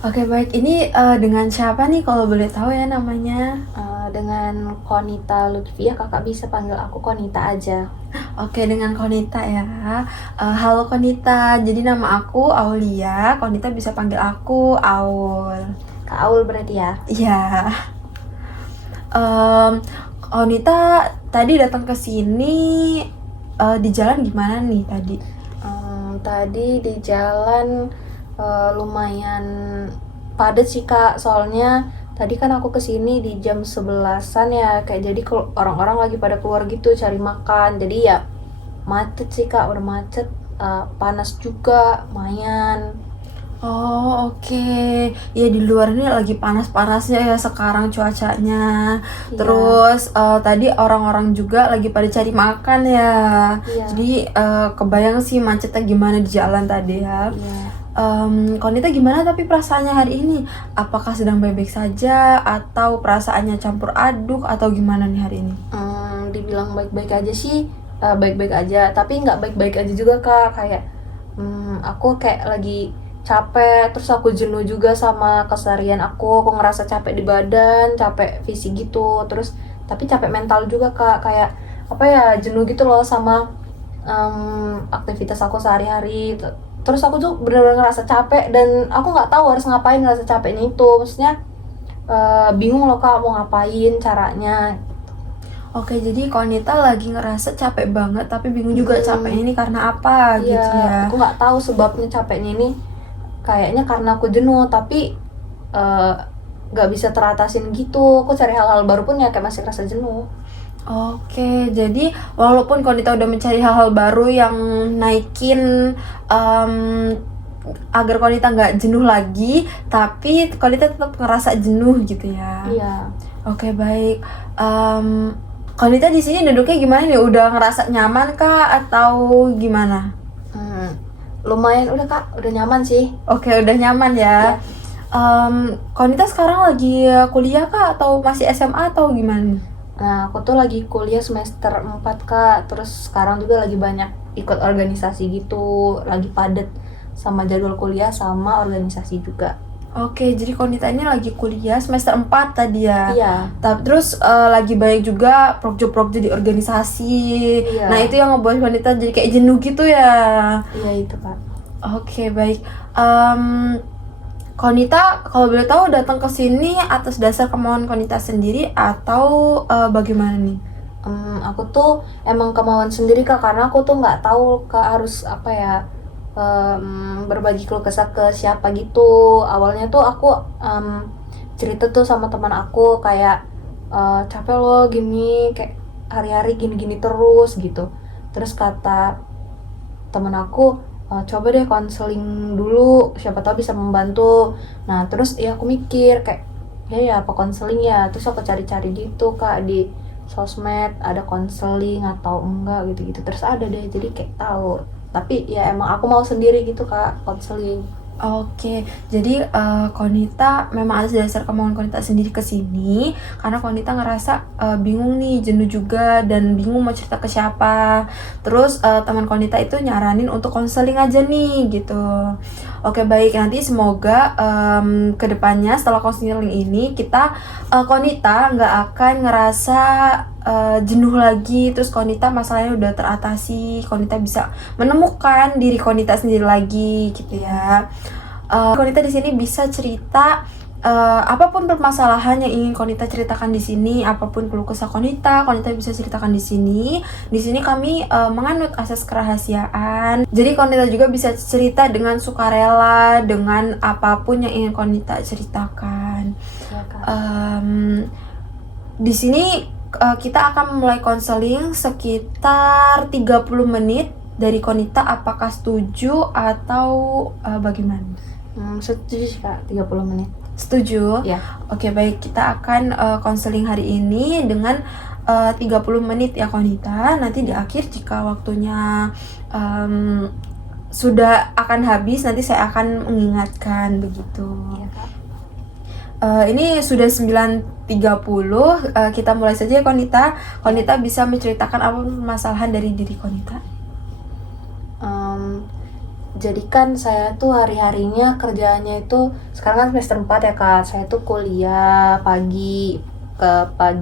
Oke baik, ini dengan siapa nih kalau boleh tahu ya namanya? Dengan Konita Lutfia, kakak bisa panggil aku Konita aja. Oke, dengan Konita ya. Halo Konita, jadi nama aku Aulia. Konita bisa panggil aku Aul. Kak Aul berarti ya. Iya. Em, Konita tadi datang ke sini di jalan gimana nih tadi? Tadi di jalan lumayan padat sih kak, soalnya tadi kan aku kesini di jam 11-an ya, kayak jadi orang-orang lagi pada keluar gitu cari makan, jadi ya macet sih kak, udah macet, panas juga, lumayan. Oh oke, ya di luar ini lagi panas-panasnya ya sekarang cuacanya. Iya, Terus tadi orang-orang juga lagi pada cari makan ya. iya, Jadi kebayang sih macetnya gimana di jalan tadi ya. iya. Konita gimana tapi perasaannya hari ini? Apakah sedang baik-baik saja atau perasaannya campur aduk atau gimana nih hari ini? Dibilang baik-baik aja sih, baik-baik aja, tapi nggak baik-baik aja juga kak, kayak aku kayak lagi capek, terus aku jenuh juga sama keseharian aku ngerasa capek di badan, capek fisik gitu, terus tapi capek mental juga kak, kayak apa ya, jenuh gitu loh sama aktivitas aku sehari-hari. Terus aku tuh bener-bener ngerasa capek dan aku nggak tahu harus ngapain ngerasa capeknya itu, maksudnya bingung loh kak mau ngapain caranya. Oke, jadi Konita lagi ngerasa capek banget tapi bingung juga Mm-mm. capeknya ini karena apa Iya, gitu ya. aku nggak tahu sebabnya capeknya ini. Kayaknya karena aku jenuh, tapi eh, nggak bisa teratasin gitu. Aku cari hal-hal baru pun ya kayak masih rasa jenuh. Oke, jadi walaupun Konita udah mencari hal-hal baru yang naikin em, agar Konita nggak jenuh lagi, tapi Konita tetap ngerasa jenuh gitu ya. Iya. Oke, baik. Em, Konita di sini duduknya gimana nih? Udah ngerasa nyaman kah atau gimana? Hmm, lumayan udah kak, udah nyaman sih. Oke, udah nyaman ya. Iya. Konita sekarang lagi kuliah kah atau masih SMA atau gimana nih? Nah, aku tuh lagi kuliah semester 4 kak. Terus sekarang juga lagi banyak ikut organisasi gitu. Lagi padet sama jadwal kuliah sama organisasi juga. Oke, jadi Konita ini lagi kuliah semester 4 tadi ya. Iya, Tapi terus lagi banyak juga projo-projo di organisasi. iya, Nah, itu yang ngebuat Konita jadi kayak jenuh gitu ya. iya itu kak. Oke, baik. Em, Konita kalau boleh tahu datang ke sini atas dasar kemauan Konita sendiri atau bagaimana nih? Aku tuh emang kemauan sendiri kak, karena aku tuh nggak tahu kak harus apa ya, berbagi keluh kesah ke siapa gitu. Awalnya tuh aku cerita tuh sama teman aku kayak capek loh gini, kayak hari-hari gini-gini terus gitu. Terus kata temen aku, coba deh konseling dulu, siapa tahu bisa membantu. Nah terus ya aku mikir kayak ya apa konseling ya, terus aku cari-cari gitu kak di sosmed ada konseling atau enggak gitu-gitu, terus ada deh jadi kayak tahu, tapi ya emang aku mau sendiri gitu kak konseling. Oke, jadi Konita memang atas dasar kemauan Konita sendiri ke sini karena Konita ngerasa bingung nih, jenuh juga dan bingung mau cerita ke siapa. Terus teman Konita itu nyaranin untuk konseling aja nih gitu. Oke baik, nanti semoga kedepannya setelah konseling ini Konita nggak akan ngerasa jenuh lagi. Terus Konita masalahnya udah teratasi, Konita bisa menemukan diri Konita sendiri lagi gitu ya. Konita di sini bisa cerita apapun permasalahan yang ingin Konita ceritakan di sini, apapun keluh kesah Konita, Konita bisa ceritakan di sini. Di sini kami menganut asas kerahasiaan. Jadi Konita juga bisa cerita dengan sukarela dengan apapun yang ingin Konita ceritakan. Ya kak. Di sini kita akan memulai konseling sekitar 30 menit dari Konita. Apakah setuju atau bagaimana? Setuju sih kak, 30 menit. Setuju? Ya. Oke baik, kita akan konseling hari ini dengan 30 menit ya Konita. Nanti di akhir jika waktunya sudah akan habis, nanti saya akan mengingatkan begitu. Iya kak. Ini sudah 9.30, kita mulai saja ya Konita. Konita bisa menceritakan apa permasalahan dari diri Konita? Jadi kan saya tuh hari-harinya kerjaannya itu sekarang kan semester 4 ya Kak. Saya tuh kuliah pagi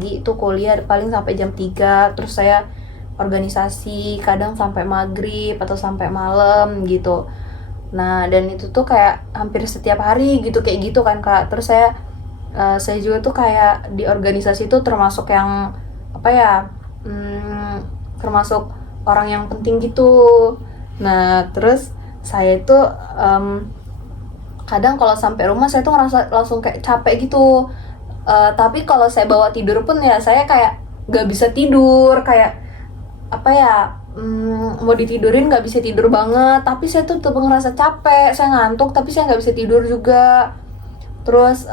itu kuliah paling sampai jam 3, terus saya organisasi kadang sampai maghrib atau sampai malam gitu. Nah, dan itu tuh kayak hampir setiap hari gitu kayak gitu kan Kak. Terus saya juga tuh kayak di organisasi itu termasuk yang apa ya? Termasuk orang yang penting gitu. Nah, terus saya itu kadang kalau sampai rumah saya tuh ngerasa langsung kayak capek gitu. Tapi kalau saya bawa tidur pun ya saya kayak gak bisa tidur, kayak apa ya, mau ditidurin nggak bisa tidur banget, tapi saya tuh tetap ngerasa capek, saya ngantuk tapi saya nggak bisa tidur juga. Terus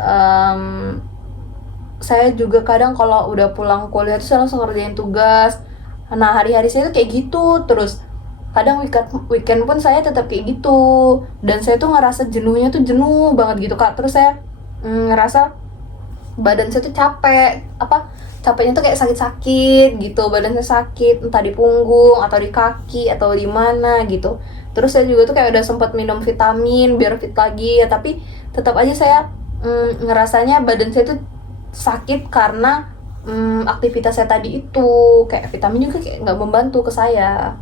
saya juga kadang kalau udah pulang kuliah tuh saya langsung ngerjain tugas. Nah, hari-hari saya tuh kayak gitu terus. Kadang weekend pun saya tetap kayak gitu, dan saya tuh ngerasa jenuhnya tuh jenuh banget gitu Kak. Terus saya ngerasa badan saya tuh capeknya tuh kayak sakit-sakit gitu, badan saya sakit entah di punggung atau di kaki atau di mana gitu. Terus saya juga tuh kayak udah sempat minum vitamin biar fit lagi ya, tapi tetap aja saya ngerasanya badan saya tuh sakit karena aktivitas saya tadi itu, kayak vitamin juga kayak nggak membantu ke saya.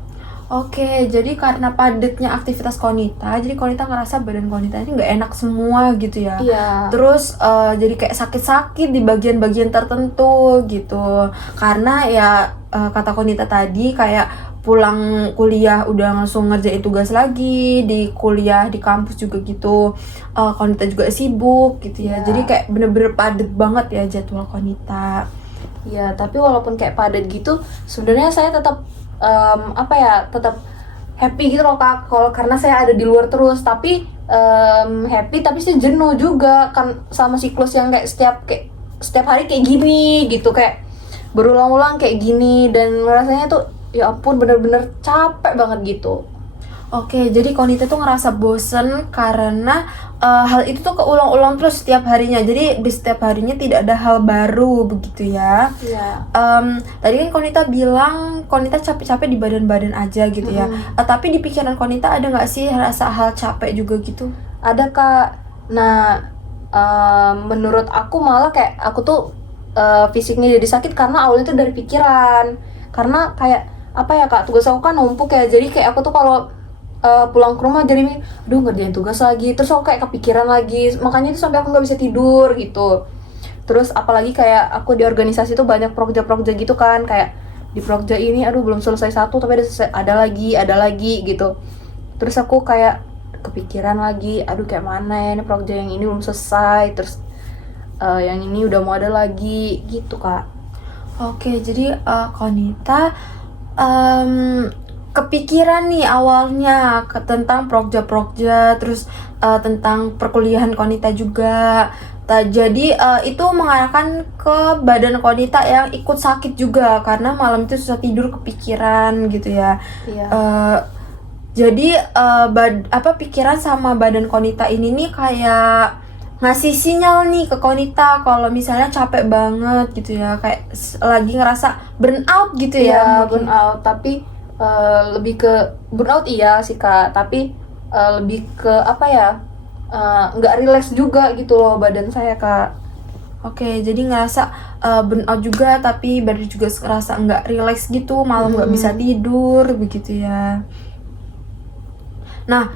Oke, jadi karena padatnya aktivitas Konita, jadi Konita ngerasa badan Konita ini nggak enak semua gitu ya. Iya. Terus jadi kayak sakit-sakit di bagian-bagian tertentu gitu. Karena ya kata Konita tadi kayak pulang kuliah udah langsung ngerjain tugas lagi, di kuliah di kampus juga gitu. Konita juga sibuk gitu ya. Iya. Jadi kayak bener-bener padat banget ya jadwal Konita. Ya, tapi walaupun kayak padat gitu, sebenarnya saya tetap tetap happy gitu loh Kak. Karena saya ada di luar terus, tapi happy tapi saya jenuh juga kan sama siklus yang kayak setiap hari kayak gini gitu, kayak berulang-ulang kayak gini, dan rasanya tuh ya ampun bener-bener capek banget gitu. Oke, jadi Konita tuh ngerasa bosen karena hal itu tuh keulang-ulang terus setiap harinya. Jadi di setiap harinya tidak ada hal baru begitu ya. Iya. Tadi kan Konita bilang Konita capek-capek di badan-badan aja gitu ya. Tapi di pikiran Konita ada nggak sih rasa hal capek juga gitu? Ada Kak. Nah, menurut aku malah kayak aku tuh fisiknya jadi sakit karena awalnya tuh dari pikiran. Karena kayak apa ya Kak, tugas aku kan numpuk ya. Jadi kayak aku tuh kalau pulang ke rumah jadi aduh ngerjain tugas lagi, terus aku kayak kepikiran lagi, makanya itu sampai aku nggak bisa tidur gitu. Terus apalagi kayak aku di organisasi tuh banyak project-project gitu kan, kayak di project ini aduh belum selesai satu tapi ada lagi gitu. Terus aku kayak kepikiran lagi, aduh kayak mana ya ini project yang ini belum selesai, terus yang ini udah mau ada lagi gitu Kak. Oke, jadi Konita kepikiran nih awalnya tentang project-project, terus tentang perkuliahan Konita juga. Jadi itu mengarahkan ke badan Konita yang ikut sakit juga karena malam itu susah tidur kepikiran gitu ya. Iya. Jadi pikiran sama badan Konita ini nih kayak ngasih sinyal nih ke Konita kalau misalnya capek banget gitu ya, kayak lagi ngerasa burn out gitu ya. Iya, mungkin. burnout, tapi lebih ke burnout iya sih Kak, tapi lebih ke apa ya, nggak relax juga gitu loh badan saya Kak. Oke, jadi ngerasa burnout juga tapi badan juga ngerasa nggak relax gitu, malam nggak bisa tidur begitu ya. Nah,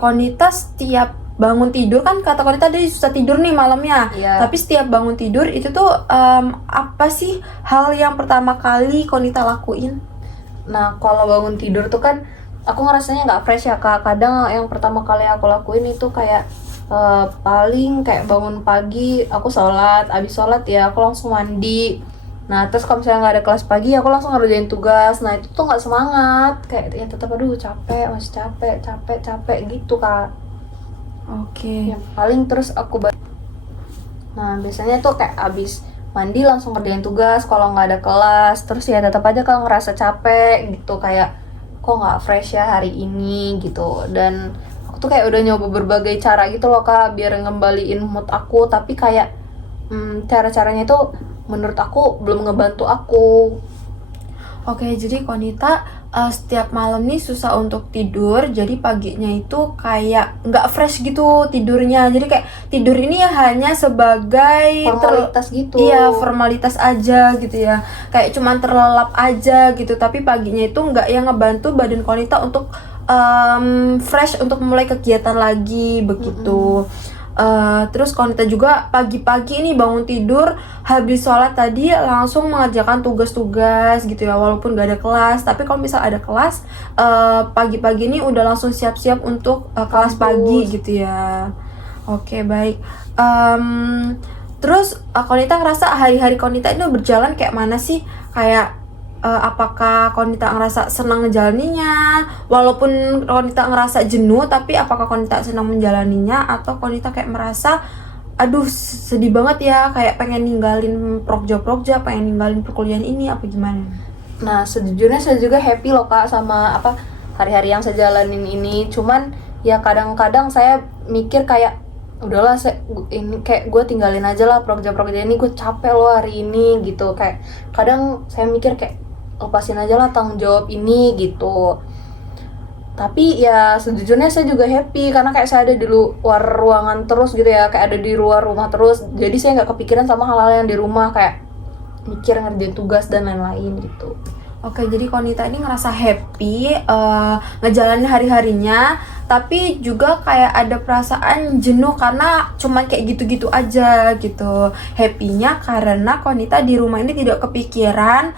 Konita setiap bangun tidur kan kata Konita tadi susah tidur nih malamnya. Iya. Tapi setiap bangun tidur itu tuh apa sih hal yang pertama kali Konita lakuin? Nah, kalau bangun tidur tuh kan aku ngerasanya nggak fresh ya Kak. Kadang yang pertama kali aku lakuin itu kayak paling kayak bangun pagi, aku sholat, abis sholat ya aku langsung mandi. Nah, terus kalau misalnya nggak ada kelas pagi, aku langsung ngerjain tugas. Nah, itu tuh nggak semangat, kayak ya tetap aduh masih capek gitu Kak. Oke. Ya, paling terus nah biasanya tuh kayak abis mandi langsung kerjain tugas kalau nggak ada kelas. Terus ya tetap aja kalau ngerasa capek gitu, kayak kok nggak fresh ya hari ini gitu. Dan aku tuh kayak udah nyoba berbagai cara gitu loh Kak biar ngembaliin mood aku, tapi kayak cara-caranya tuh menurut aku belum ngebantu aku. Oke, jadi Konita setiap malam nih susah untuk tidur, jadi paginya itu kayak nggak fresh gitu tidurnya. Jadi kayak tidur ini ya hanya sebagai Formalitas gitu. iya, formalitas aja gitu ya. Kayak cuman terlelap aja gitu, tapi paginya itu nggak yang ngebantu badan Konita untuk fresh untuk mulai kegiatan lagi begitu. Terus Konita juga pagi-pagi ini bangun tidur habis sholat tadi langsung mengerjakan tugas-tugas gitu ya, walaupun gak ada kelas, tapi kalau misal ada kelas pagi-pagi ini udah langsung siap-siap untuk kelas pagi gitu ya. Oke, baik. Terus Konita ngerasa hari-hari Konita ini berjalan kayak mana sih? Kayak apakah Konita ngerasa senang ngejalaninnya, walaupun Konita ngerasa jenuh, tapi apakah Konita senang menjalaninya, atau Konita kayak merasa aduh sedih banget ya, kayak pengen ninggalin prokja, pengen ninggalin perkuliahan ini, apa gimana? Nah, sejujurnya saya juga happy loh Kak sama apa hari-hari yang saya jalanin ini. Cuman ya kadang-kadang saya mikir kayak udahlah ini kayak gue tinggalin aja lah program-program ini, gue capek loh hari ini gitu. Kayak kadang saya mikir kayak lepasin aja lah tanggung jawab ini gitu. Tapi ya sejujurnya saya juga happy karena kayak saya ada di luar ruangan terus gitu ya, kayak ada di luar rumah terus. Jadi saya nggak kepikiran sama hal-hal yang di rumah, kayak mikir ngerjain tugas dan lain-lain gitu. Oke, jadi Konita ini ngerasa happy ngejalanin hari-harinya, tapi juga kayak ada perasaan jenuh karena cuman kayak gitu-gitu aja gitu. Happy-nya karena Konita di rumah ini tidak kepikiran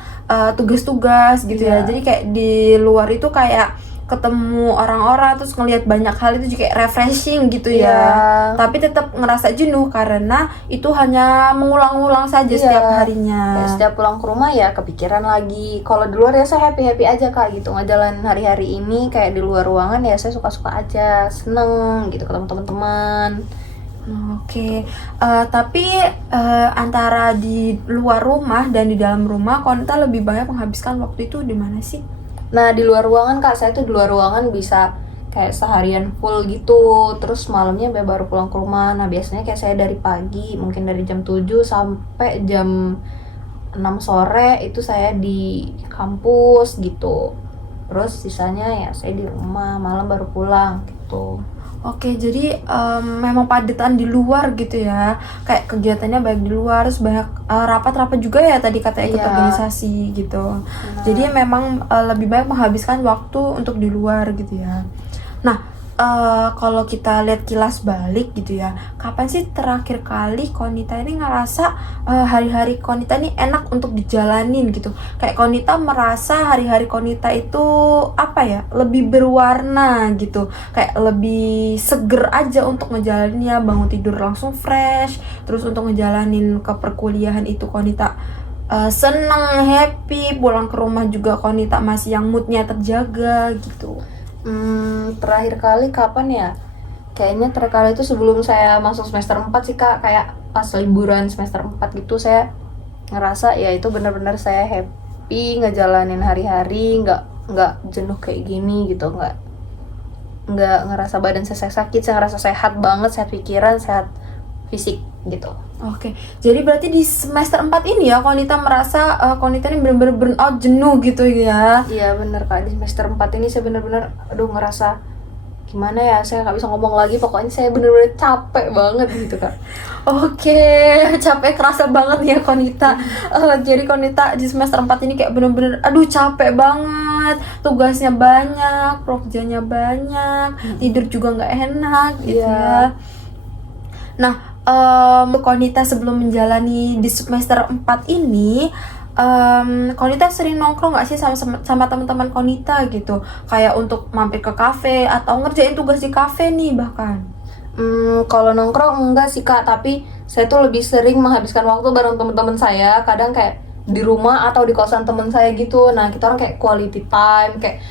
tugas-tugas gitu ya. Jadi kayak di luar itu kayak ketemu orang-orang terus ngelihat banyak hal itu juga kayak refreshing gitu ya. Tapi tetap ngerasa jenuh karena itu hanya mengulang-ulang saja setiap harinya. Ya, setiap pulang ke rumah ya kepikiran lagi. Kalau di luar ya saya happy-happy aja Kak gitu. Ngejalanin hari-hari ini kayak di luar ruangan ya saya suka-suka aja, seneng gitu ketemu teman-teman. Oke, tapi antara di luar rumah dan di dalam rumah, Konita lebih banyak menghabiskan waktu itu di mana sih? Nah di luar ruangan Kak, saya tuh di luar ruangan bisa kayak seharian full gitu. Terus malamnya baru pulang ke rumah. Nah biasanya kayak saya dari pagi, mungkin dari jam 7 sampai jam 6 sore itu saya di kampus gitu. Terus sisanya ya saya di rumah, malam baru pulang gitu. Oke, jadi memang padetan di luar gitu ya. Kayak kegiatannya baik di luar, terus banyak rapat-rapat juga ya tadi katanya ikut organisasi gitu. Jadi memang lebih baik menghabiskan waktu untuk di luar gitu ya. Nah, kalau kita lihat kilas balik gitu ya, kapan sih terakhir kali Konita ini ngerasa hari-hari Konita ini enak untuk dijalanin gitu? Kayak Konita merasa hari-hari Konita itu apa ya, lebih berwarna gitu, kayak lebih seger aja untuk ngejalaninnya, bangun tidur langsung fresh, terus untuk ngejalanin ke perkuliahan itu Konita seneng, happy, pulang ke rumah juga Konita masih yang moodnya terjaga gitu. Terakhir kali kapan ya? Kayaknya terakhir kali itu sebelum saya masuk semester 4 sih Kak. Kayak pas liburan semester 4 gitu saya ngerasa ya itu benar-benar saya happy ngejalanin hari-hari, nggak jenuh kayak gini gitu, nggak ngerasa badan saya sakit, saya ngerasa sehat banget, sehat pikiran, sehat fisik gitu. Oke, jadi berarti di semester 4 ini ya Konita merasa Konita ini benar-benar burn out, jenuh gitu ya? Iya bener Kak, di semester 4 ini saya benar-benar ngerasa gimana ya, saya nggak bisa ngomong lagi, pokoknya saya benar-benar capek banget gitu Kak. Oke, capek kerasa banget ya Konita. Jadi Konita di semester 4 ini kayak bener-bener aduh capek banget, tugasnya banyak, prokjanya banyak, tidur juga nggak enak gitu ya. Nah, Konita sebelum menjalani di semester 4 ini, Konita sering nongkrong nggak sih sama teman-teman Konita gitu, kayak untuk mampir ke kafe atau ngerjain tugas di kafe nih bahkan? Kalau nongkrong enggak sih Kak, tapi saya tuh lebih sering menghabiskan waktu bareng teman-teman saya, kadang kayak di rumah atau di kosan teman saya gitu. Nah kita orang kayak quality time, kayak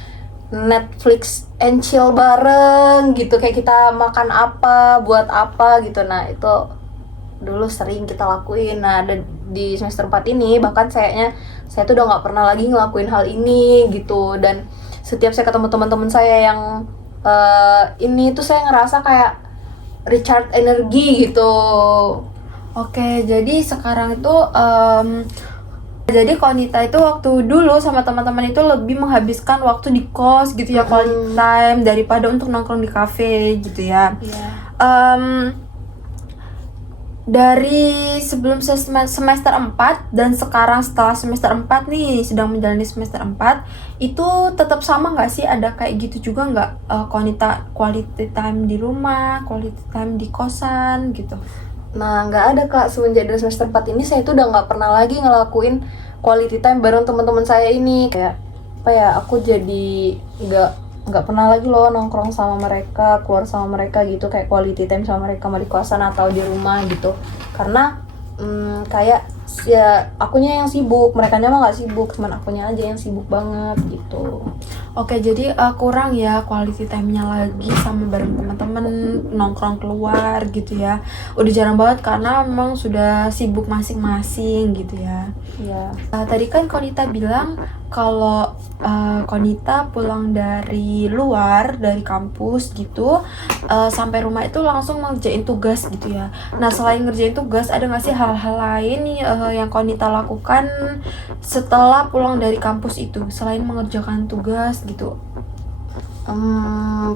Netflix and chill bareng gitu, kayak kita makan apa, buat apa gitu. Nah itu dulu sering kita lakuin. Nah di semester 4 ini bahkan saya tuh udah nggak pernah lagi ngelakuin hal ini gitu. Dan setiap saya ketemu teman-teman saya yang ini tuh saya ngerasa kayak recharge energi gitu. Oke, jadi sekarang itu Jadi Konita itu waktu dulu sama teman-teman itu lebih menghabiskan waktu di kos gitu ya, quality time daripada untuk nongkrong di cafe gitu ya. Iya. Dari sebelum semester 4 dan sekarang setelah semester 4 nih sedang menjalani semester 4, itu tetap sama nggak sih, ada kayak gitu juga nggak, Konita quality time di rumah, quality time di kosan gitu? Nah, nggak ada Kak, semenjak dari semester 4 ini saya tuh udah nggak pernah lagi ngelakuin quality time bareng teman-teman saya ini. Kayak apa ya, aku jadi nggak pernah lagi loh nongkrong sama mereka, keluar sama mereka gitu, kayak quality time sama mereka mau di kosan atau di rumah gitu. Karena kayak ya akunya yang sibuk, merekanya mah nggak sibuk, cuman akunya aja yang sibuk banget gitu. Oke, jadi kurang ya quality time-nya lagi sama bareng teman-teman, nongkrong keluar gitu ya. Udah jarang banget karena memang sudah sibuk masing-masing gitu ya. Iya. Tadi kan Konita bilang kalau Konita pulang dari luar, dari kampus gitu, sampai rumah itu langsung ngerjain tugas gitu ya. Nah, selain ngerjain tugas, ada nggak sih hal-hal lain nih yang Konita lakukan setelah pulang dari kampus itu, selain mengerjakan tugas gitu?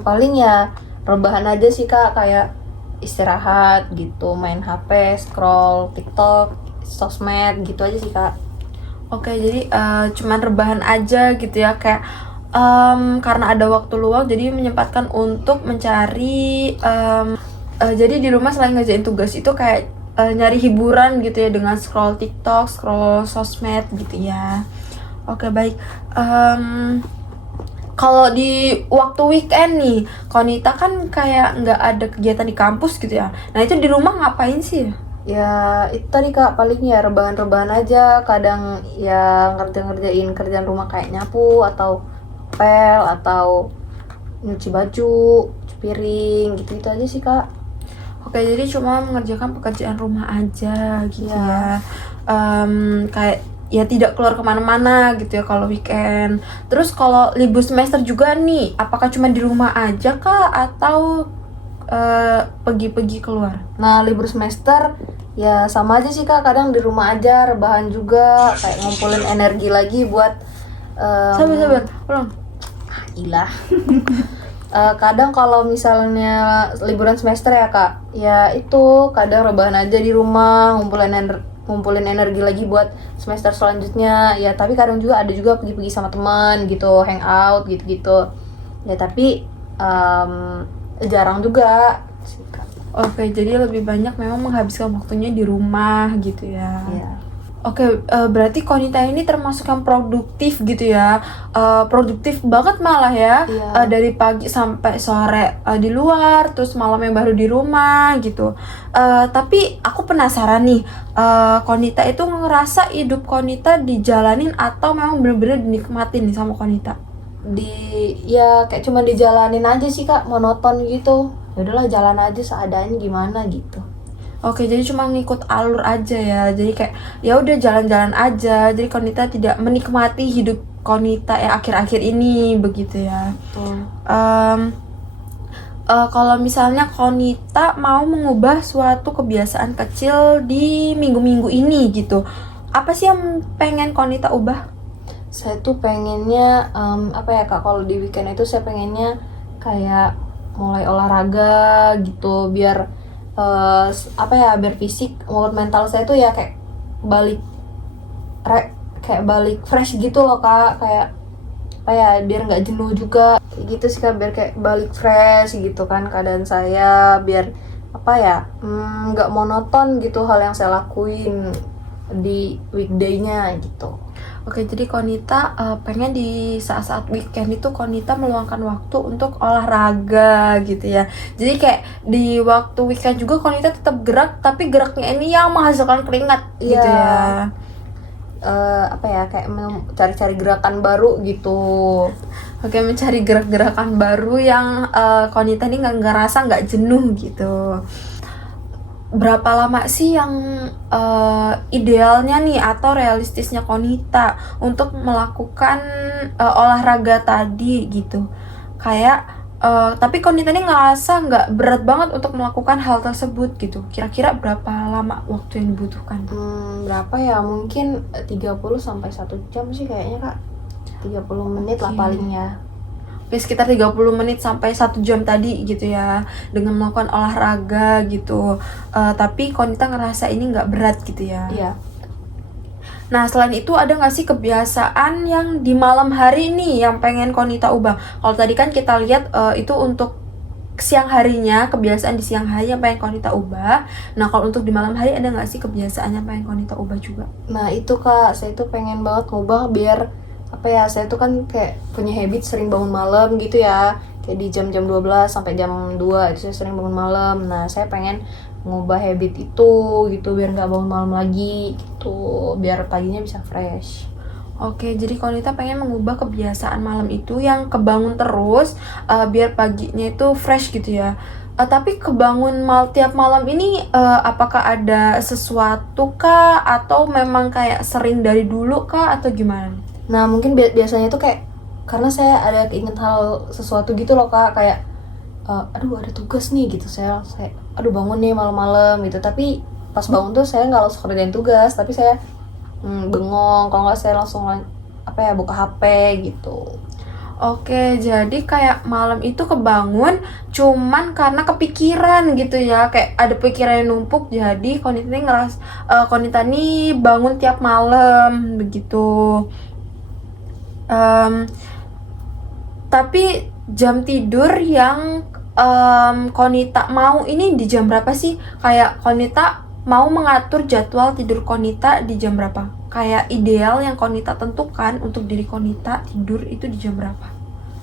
Paling ya rebahan aja sih Kak, kayak istirahat gitu, main HP, scroll TikTok, sosmed gitu aja sih Kak. Oke, jadi cuman rebahan aja gitu ya, kayak karena ada waktu luang jadi menyempatkan untuk mencari jadi di rumah selain ngerjain tugas itu kayak nyari hiburan gitu ya dengan scroll TikTok, scroll sosmed gitu ya. Oke, baik. Kalau di waktu weekend nih, Konita kan kayak nggak ada kegiatan di kampus gitu ya. Nah, itu di rumah ngapain sih? Ya itu tadi Kak, paling ya rebahan-rebahan aja, kadang ya ngerjain kerjaan rumah kayak nyapu atau pel atau nyuci baju, cuci piring gitu aja sih Kak. Oke, jadi cuma mengerjakan pekerjaan rumah aja gitu Iya. ya. Kayak ya tidak keluar kemana-mana gitu ya kalau weekend. Terus kalau libur semester juga nih, apakah cuma di rumah aja kah atau pergi-pergi keluar? Nah, libur semester ya sama aja sih Kak, kadang di rumah aja, rebahan juga, kayak ngumpulin energi lagi buat Sabar, ulang. ilah. Kadang kalau misalnya liburan semester ya Kak, ya itu kadang rebahan aja di rumah, ngumpulin energi lagi buat semester selanjutnya. Ya tapi kadang juga ada juga pergi-pergi sama teman gitu, hangout gitu-gitu. Ya tapi jarang juga sih Kak. Oke, jadi lebih banyak memang menghabiskan waktunya di rumah gitu ya. Iya. Oke, berarti Konita ini termasuk yang produktif gitu ya. Produktif banget malah ya. Iya. Dari pagi sampai sore di luar, terus malam yang baru di rumah gitu. Tapi aku penasaran nih, Konita itu ngerasa hidup Konita dijalanin atau memang bener-bener dinikmatin nih sama Konita? Ya kayak cuma dijalanin aja sih Kak, monoton gitu. Ya udahlah, jalan aja seadanya gimana gitu. Oke, jadi cuma ngikut alur aja ya. Jadi kayak ya udah jalan-jalan aja. Jadi Konita tidak menikmati hidup Konita yang akhir-akhir ini begitu ya. Tuh. Kalau misalnya Konita mau mengubah suatu kebiasaan kecil di minggu-minggu ini gitu, apa sih yang pengen Konita ubah? Saya tuh pengennya apa ya Kak, kalau di weekend itu saya pengennya kayak mulai olahraga gitu, biar apa ya, biar fisik maupun mental saya tuh ya kayak balik balik fresh gitu loh Kak, kayak apa ya, biar nggak jenuh juga gitu sih Kak, biar kayak balik fresh gitu kan keadaan saya, biar apa ya, nggak monoton gitu hal yang saya lakuin di weekday-nya gitu. Oke, jadi Konita pengen di saat-saat weekend itu Konita meluangkan waktu untuk olahraga gitu ya. Jadi kayak di waktu weekend juga Konita tetap gerak, tapi geraknya ini yang menghasilkan keringat gitu ya. Apa ya, kayak cari-cari gerakan baru gitu. Oke, mencari gerak-gerakan baru yang Konita ini nggak ngerasa nggak jenuh gitu. Berapa lama sih yang idealnya nih atau realistisnya Konita untuk melakukan olahraga tadi gitu? Kayak Tapi Konita ini ngerasa nggak berat banget untuk melakukan hal tersebut gitu. Kira-kira berapa lama waktu yang dibutuhkan? Berapa ya? Mungkin 30 sampai 1 jam sih kayaknya, Kak. 30 menit lah Oke. palingnya. Oke, sekitar 30 menit sampai 1 jam tadi gitu ya, dengan melakukan olahraga gitu. Tapi Konita ngerasa ini nggak berat gitu ya. Iya. Nah, selain itu ada nggak sih kebiasaan yang di malam hari nih yang pengen Konita ubah? Kalau tadi kan kita lihat itu untuk siang harinya, kebiasaan di siang hari yang pengen Konita ubah. Nah, kalau untuk di malam hari ada nggak sih kebiasaan yang pengen Konita ubah juga? Nah itu Kak, saya tuh pengen banget ngubah biar apa ya, saya tuh kan kayak punya habit sering bangun malam gitu ya, kayak di jam-jam 12 sampai jam 2 itu saya sering bangun malam. Nah saya pengen ngubah habit itu gitu biar nggak bangun malam lagi gitu, biar paginya bisa fresh. Oke, jadi Konita pengen mengubah kebiasaan malam itu yang kebangun terus, biar paginya itu fresh gitu ya. Tapi kebangun tiap malam ini apakah ada sesuatu kah atau memang kayak sering dari dulu kah atau gimana? Nah mungkin biasanya tuh kayak karena saya ada keinget hal sesuatu gitu loh Kak, kayak aduh ada tugas nih gitu, saya aduh bangun nih malam-malam gitu, tapi pas bangun tuh saya nggak langsung kerjain tugas, tapi saya bengong, kalau nggak saya langsung apa ya, buka HP gitu. Oke, jadi kayak malam itu kebangun cuman karena kepikiran gitu ya, kayak ada pikiran yang numpuk, jadi Konita nih bangun tiap malam begitu. Em, tapi jam tidur yang Konita mau ini di jam berapa sih? Kayak Konita mau mengatur jadwal tidur Konita di jam berapa? Kayak ideal yang Konita tentukan untuk diri Konita tidur itu di jam berapa?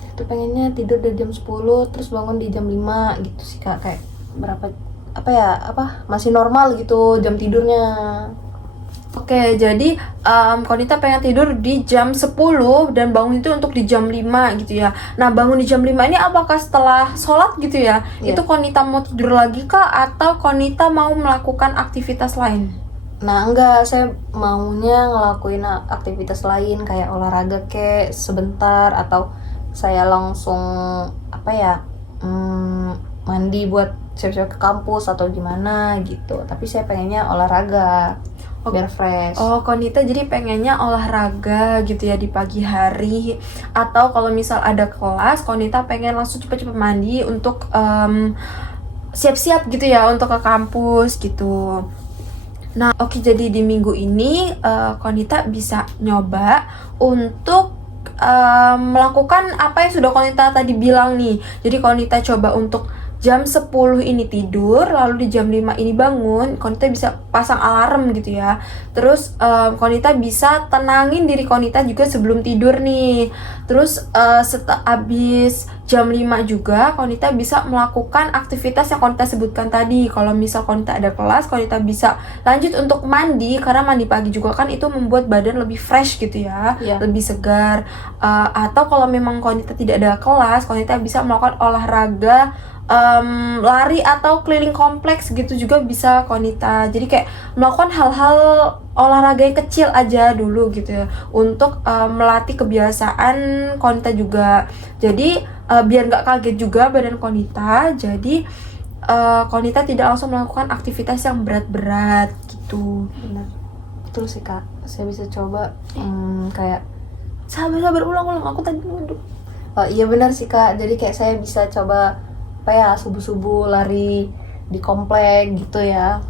Itu pengennya tidur dari jam 10 terus bangun di jam 5 gitu sih Kak, kayak berapa apa ya, masih normal gitu jam tidurnya. Oke, jadi Konita pengen tidur di jam 10 dan bangun itu untuk di jam 5 gitu ya. Nah, bangun di jam 5 ini apakah setelah sholat gitu ya? Iya. Itu Konita mau tidur lagi kah atau Konita mau melakukan aktivitas lain? Nah enggak, saya maunya ngelakuin aktivitas lain kayak olahraga kek sebentar, atau saya langsung apa ya, mandi buat siap-siap ke kampus atau gimana gitu. Tapi saya pengennya olahraga biar fresh. Oh, Konita jadi pengennya olahraga gitu ya di pagi hari. Atau kalau misal ada kelas, Konita pengen langsung cepet-cepet mandi untuk siap-siap gitu ya untuk ke kampus gitu. Nah, oke, jadi di minggu ini Konita bisa nyoba untuk melakukan apa yang sudah Konita tadi bilang nih. Jadi Konita coba untuk jam 10 ini tidur, lalu di jam 5 ini bangun. Konita bisa pasang alarm gitu ya. Terus Konita bisa tenangin diri Konita juga sebelum tidur nih. Terus abis jam 5 juga Konita bisa melakukan aktivitas yang Konita sebutkan tadi. Kalau misal Konita ada kelas, Konita bisa lanjut untuk mandi, karena mandi pagi juga kan itu membuat badan lebih fresh gitu ya, Iya. lebih segar. Atau kalau memang Konita tidak ada kelas, Konita bisa melakukan olahraga lari atau keliling kompleks gitu juga bisa Konita. Jadi kayak melakukan hal-hal olahraga yang kecil aja dulu gitu ya, untuk melatih kebiasaan Konita juga. Jadi biar nggak kaget juga badan Konita, jadi Konita tidak langsung melakukan aktivitas yang berat-berat gitu. Benar, betul sih Kak, saya bisa coba kayak Sabar ulang aku tadi duduk. iya benar sih Kak, jadi kayak saya bisa coba apa ya, subuh-subuh lari di komplek gitu ya.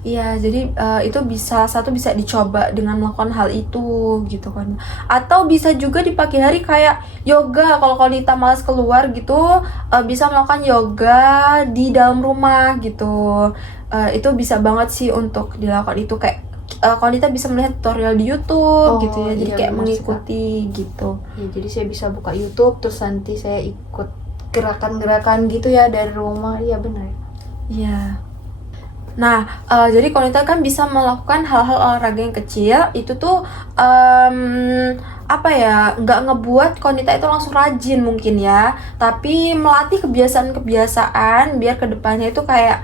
Iya, jadi itu bisa dicoba dengan melakukan hal itu gitu kan. Atau bisa juga di pagi hari kayak yoga. Kalau Konita malas keluar gitu, bisa melakukan yoga di dalam rumah gitu. Itu bisa banget sih untuk dilakukan itu, kayak Konita bisa melihat tutorial di YouTube gitu ya. Jadi Iya, kayak benar sih, Kak. mengikuti gitu. Ya, jadi saya bisa buka YouTube terus nanti saya ikut gerakan-gerakan gitu ya dari rumah. Iya benar ya. Iya. Nah, jadi Konita kan bisa melakukan hal-hal olahraga yang kecil itu tuh apa ya, nggak ngebuat Konita itu langsung rajin mungkin ya, tapi melatih kebiasaan-kebiasaan biar kedepannya itu kayak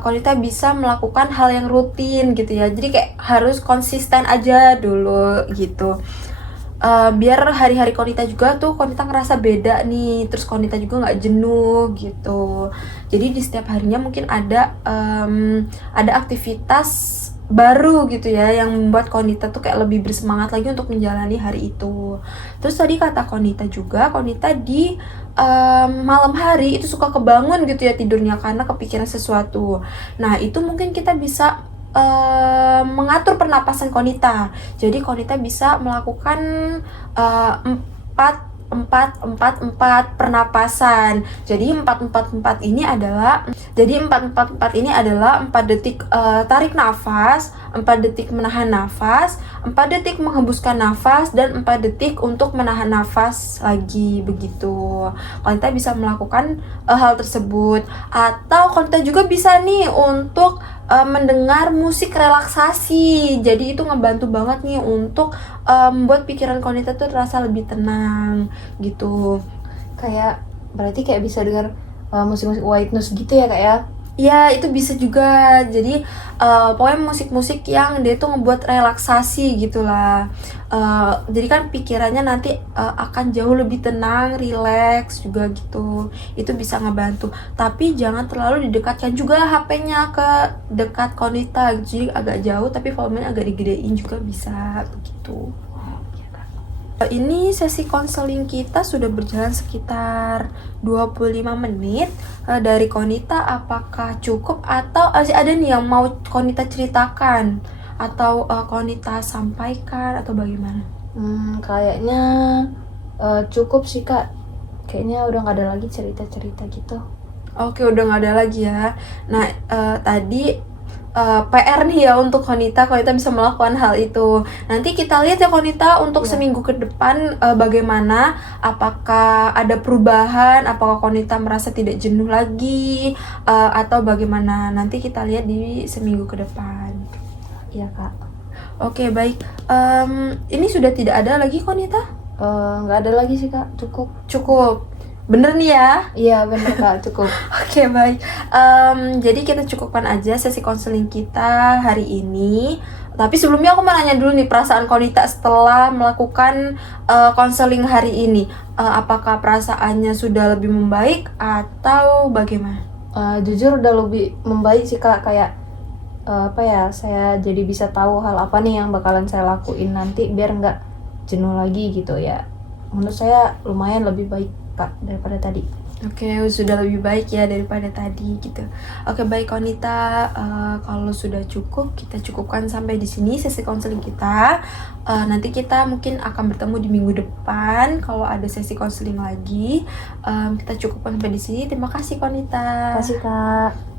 Konita bisa melakukan hal yang rutin gitu ya. Jadi kayak harus konsisten aja dulu gitu. biar hari-hari Konita juga tuh Konita ngerasa beda nih, terus Konita juga nggak jenuh gitu. Jadi di setiap harinya mungkin ada aktivitas baru gitu ya yang membuat Konita tuh kayak lebih bersemangat lagi untuk menjalani hari itu. Terus tadi kata Konita juga, Konita di malam hari itu suka kebangun gitu ya tidurnya karena kepikiran sesuatu. Nah itu mungkin kita bisa mengatur pernapasan Konita. Jadi Konita bisa melakukan 4 pernapasan. Jadi 4 ini adalah 4 detik tarik nafas, 4 detik menahan nafas, 4 detik menghembuskan nafas, dan 4 detik untuk menahan nafas lagi begitu. Konita bisa melakukan hal tersebut, atau Konita juga bisa nih untuk mendengar musik relaksasi. Jadi itu ngebantu banget nih untuk membuat pikiran Konita tuh terasa lebih tenang gitu. Kayak berarti kayak bisa dengar musik-musik white noise gitu ya Kak ya? Ya itu bisa juga. Jadi pokoknya musik-musik yang dia tuh ngebuat relaksasi gitulah. Jadi kan pikirannya nanti akan jauh lebih tenang, rileks juga gitu. Itu bisa ngebantu. Tapi jangan terlalu didekatkan juga HP-nya ke dekat Konita. Jadi agak jauh tapi volumenya agak digedein juga bisa begitu. Ini sesi konseling kita sudah berjalan sekitar 25 menit. Dari Konita apakah cukup atau masih ada nih yang mau Konita ceritakan atau Konita sampaikan atau bagaimana? Kayaknya cukup sih Kak. Kayaknya udah nggak ada lagi cerita-cerita gitu. Oke, udah nggak ada lagi ya. Nah, tadi PR nih ya untuk Konita bisa melakukan hal itu. Nanti kita lihat ya Konita untuk seminggu ke depan bagaimana, apakah ada perubahan, apakah Konita merasa tidak jenuh lagi atau bagaimana. Nanti kita lihat di seminggu ke depan. Iya Kak. Oke, baik. Ini sudah tidak ada lagi Konita? Nggak ada lagi sih Kak, Cukup. Bener nih ya? Iya bener Kak, cukup. Oke, baik. Jadi kita cukupkan aja sesi konseling kita hari ini. Tapi sebelumnya aku mau nanya dulu nih perasaan Konita setelah melakukan konseling hari ini. Apakah perasaannya sudah lebih membaik atau bagaimana? Jujur udah lebih membaik sih Kak, kayak saya jadi bisa tahu hal apa nih yang bakalan saya lakuin nanti biar nggak jenuh lagi gitu ya. Menurut saya lumayan lebih baik Kak daripada tadi. Oke, sudah lebih baik ya daripada tadi gitu. Oke, baik Konita, kalau sudah cukup kita cukupkan sampai di sini sesi konseling kita. Nanti kita mungkin akan bertemu di minggu depan kalau ada sesi konseling lagi. Kita cukupkan sampai di sini. Terima kasih Konita. Terima kasih Kak.